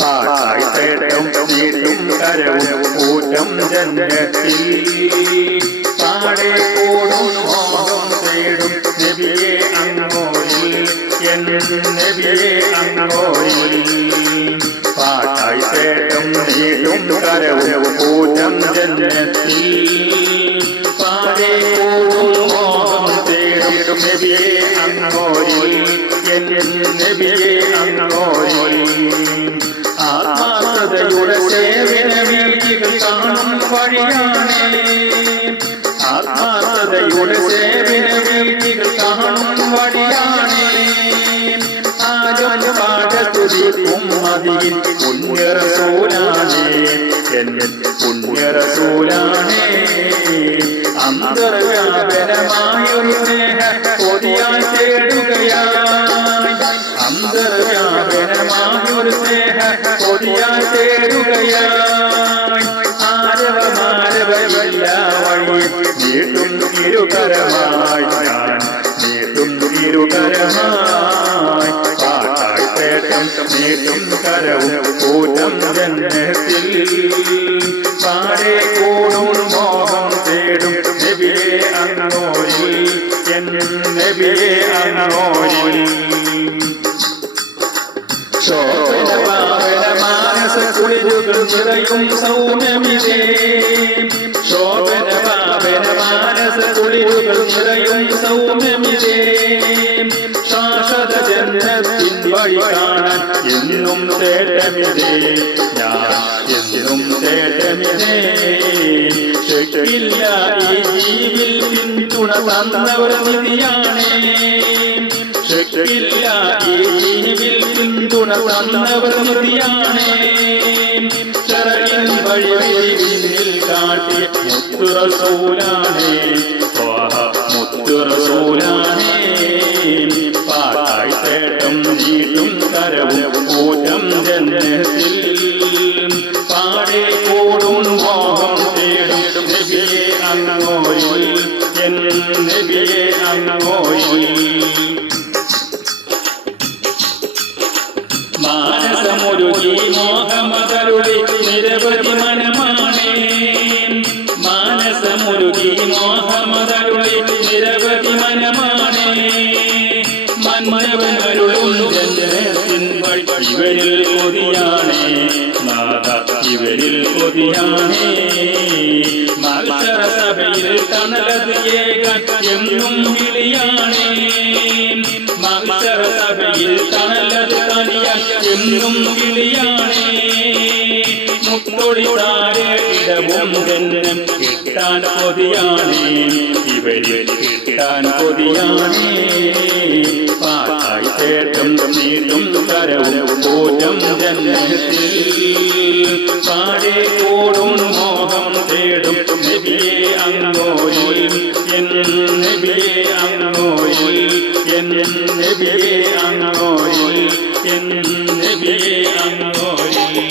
പാട്ടായി തേട്ടം നീട്ടും കരവും കൂറ്റം ജന്മത്തിൽ പാടെ കൂടും മോഹം തേടും നബിയെ അങ്ങോരിൽ എൻ നബിയെ അങ്ങോരിൽ പാട്ടായി തേട്ടം നീട്ടും കരവും കൂറ്റം ജന്മത്തിൽ പാടെ കൂടും മോഹം തേടും നബിയെ അങ്ങോരിൽ എൻ നബിയെ അങ്ങോരിൽ ആത്മാർത്ഥതയുടെ സേവന വീഴ്ചകൾ കാണും വഴിയാണേ ആത്മാർത്ഥതയുടെ സേവന വീഴ്ചകൾ കാണും വഴിയാണേ ആരും പാഠസ്തുതിക്കും മതിയിൽ പുണ്യറസൂലാണേ പുണ്യറസൂലാണേ അന്തർവ്യാപനമായൊരു സ്നേഹ കൊതിയായി തേടുകയായി അന്തർവ്യാപനമായൊരു സ്നേഹ കൊതിയായി തേടുകയായി ആരവമാരവയില്ല വഴി നീട്ടും ഇരുകരമായി ഞാൻ നീട്ടും ഇരുകരമായി പാട്ടായി തേട്ടം നീട്ടും കരവും കൂറ്റം ജന്മത്തിൽ പാടെ കൂടും മോഹം തേടും നബിയെ അങ്ങോരിൽ എൻ നബിയെ അങ്ങോരിൽ ശോഭനപാവനമാനസ കുളിരുകൾ നിറയും സൗമ്യമിതേ ശോഭനപാവനമാനസ കുളിരുകൾ നിറയും സൗമ്യമിതേ ശാശ്വത ജന്മത്തിൻ വഴി കാണാൻ എന്നും തേട്ടമിതേ ഞാൻ എന്നും തേട്ടമിതേ ശക്തിയില്ല ഈ ജീവിൽ പിന്തുണ തന്നവർ നിധിയാണേ ശക്തിയില്ല ഈ ജീവിൽ പിന്തുണ തന്നവർ നിധിയാണേ ശരണിൻ വഴി പിന്നിൽ കാട്ടിയ മുത്തുറസൂലാണേ മുത്തുറസൂലാണേ പാട്ടായി തേട്ടം നീട്ടും കരവും കൂറ്റം ജന്മത്തിൽ പാടെ കൂടും മോഹം തേടും നബിയെ അങ്ങോരിൽ എൻ നബിയെ അങ്ങോരിൽ മാനസമൊരുകി മോഹമതരുളി നിരവധി മനമാണേ മാനസമൊരുകി മോഹമതരുളി നിരവധി മനമാണേ മന്മനവനരുളും ജന്മത്തിൻ വഴി ഇവരിൽ കൊതിയാണേ നാഥ ഇവരിൽ കൊതിയാണേ മത്സരസഭയിൽ തണലത് ഏകാൻ എന്നും വിളിയാണേ മത്സരസഭയിൽ തണലത് തനിയാൻ എന്നും വിളിയാണേ മുത്തൊടി താരെ ഇടവും ജന്മം കിട്ടാൻ കൊതിയാണേ ഇവരിൽ കിട്ടാൻ കൊതിയാണേ പാട്ടായി തേട്ടം നീട്ടും കരവും കൂറ്റം ജന്മത്തിൽ പാടെ കൂടും മോഹം തേടും നബിയെ അങ്ങോരിൽ എൻ നബിയെ അങ്ങോരിൽ എൻ നബിയെ അങ്ങോരിൽ എൻ നബിയെ അങ്ങോരിൽ